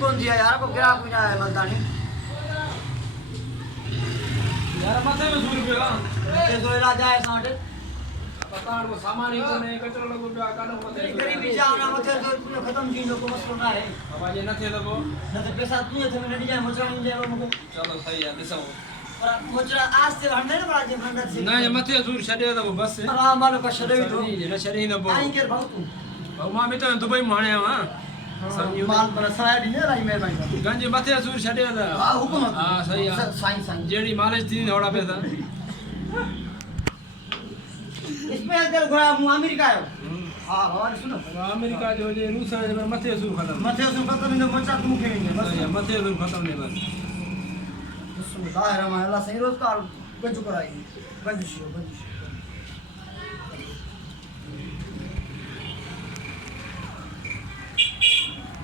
कौन दिया यार को गिरा कोई ना है मलदानी यार मथे में 100 रुपया ते जो इलाज है साडे पता को सामान ही कोने कचरो लगो बा कानो मथे गरीबी जावना मथे तो खत्म जी लो को मसलो ना है बाबा ये न थे दबो न तो पैसा तू थे में नहीं जाए मचरा नहीं जाए मको चलो सही है दिसो और मचरा आज से हंडे ना बड़ा जे भंडर से ना ये मथे सूर छड़े दबो बस से हां मालो का छड़े तो नहीं न छड़े दबो आई के भाऊ तू भगवा में तो दुबई माने हां माल बड़ा साया दी ने राई मेहरबानी गंज मथे सूर छड़े दा हां हुकुम हां सही है साईं साईं जेडी मालिश थी थोड़ा पैसा इसमें अंदर घोड़ा मु अमेरिका आयो हां भगवान सुनो अमेरिका जो जे रूस है मथे सूर खत्म मथे से खत्म इन मचा तुम खेंगे बस मथे सूर खत्म नहीं बस बिस्मिल्लाह रहमान अल्लाह सही रोज का गंज कराई गंज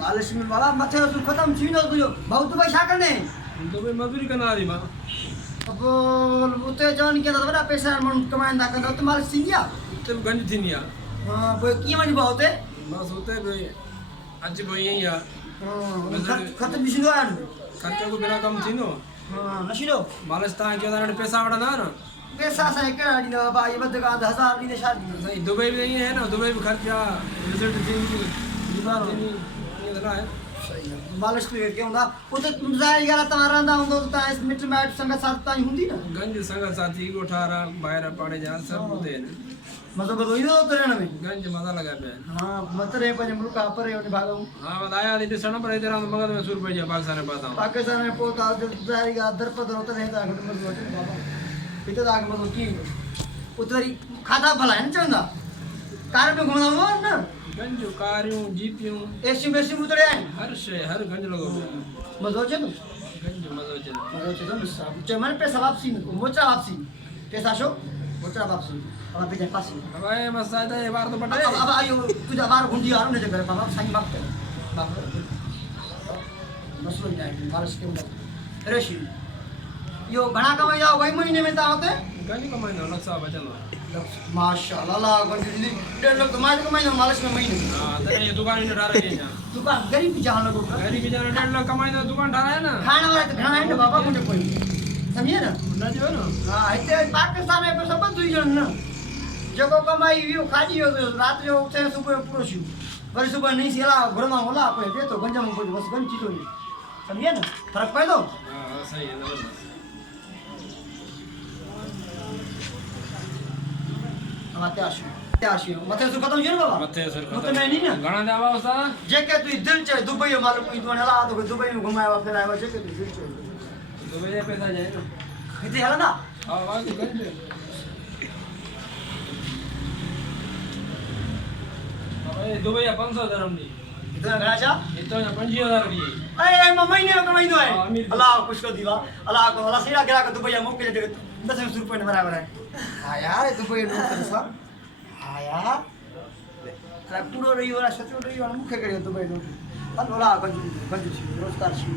मालिश में वाला मथे से खत्म छीनो तुझो बहुत भाई छा करने दुबई मजदूरी करना रही मां अब उते जान के तो बड़ा पैसा मन कमांदा कर तो मालिश सिंगिया तब गंज थी नहीं हां वो की मनी बहुते बस होते भाई आज भाई यही यार हां खत्म बिसिनो आन खर्चा को बिना कम थी नो हां नशिनो मालिश ता के दाने पैसा वड़ा ना ना पैसा से के दी ना भाई बद का 1000 दी ने शादी सही दुबई में नहीं है ना दुबई में खर्चा रिजल्ट थी दीवार नहीं ये लगा है सही है मालिश तो के हुंदा उते जाई गला तमारा ना हुंदो तो इस मिट मैट संग साथ ताई हुंदी ना गंज संग साथी को ठारा बाहर पाड़े जा सब होते हैं मतलब रोई दो तो रहना में गंज मजा लगा पे हां मत रे पर मुल्क पर होने भागो हां बताया दी सण पर इधर मगध में 100 रुपया पाकिस्तान में बताऊं पाकिस्तान में पोता जाई गा दरपद होता रहता है मत होते बाबा इते दाग मत की उतरी खाता भला है चंगा कार में घुमाऊंगा ना गंज कारियों जीपियों एसी में उतरे आए हर शे हर गंज लोगों मजो छे तो गंज मजा चले मजो छे तो मिसा चमन पैसा वापसी मोचा वापसी पैसा शो मोचा वापसी अब पे पास अब ये मसाला ये बार तो बटे अब आयो तुझा बार गुंडी आ रहा घर बाबा साईं बाप बाप मसलो नहीं मालिश के अंदर रेशी यो घणा कमाई जाओ वही महीने में ता होते गंज कमाई ना लक्ष्य बचनो माशाल्लाह ला गंजी 1.5 लाख कमाई ना मालिश में महीने हां तो ये दुकान इन डाल रही है दुकान गरीब जान लगो गरीब बेचारा 1.5 लाख कमाई ना दुकान डाला है ना खाना वाला तो घणा है ना बाबा मुझे कोई समझे ना ना जो ना हां इते पाकिस्तान में सब दुई जन ना जको कमाई वियो खाजी हो रात जो उठे सुबह पूरो छु वरी सुबह नहीं सेला घरमा होला आपने दे तो गंजा में बस गंज चीजो नहीं समझे ना फर्क पड़ दो हां सही है जबरदस्त त्याशी मथे सु खत्म जन बाबा मथे सर मथे में नहीं ना घणा देवा उसा जे के तू दिल चे दुबई मालूम कोई तो हला तो दुबई में घुमाया फिराया जे के तू दिल चे दुबई में पैसा जाए ना इते हला ना हां वाह गंज अबे दुबई 500 dirham नी इतना घणा चा इतो 25000 दी ए महीने में कमाई दो है अल्लाह खुश कर दीवा अल्लाह को अल्लाह सीधा गिरा के दुबई मुक के 10 रुपए में बराबर है हां यार दुबई लोग सा हां यार पूरो रही वाला सचो रही वाला मुखे करे दुबई लोग अल्लाह गंज रोजगार छी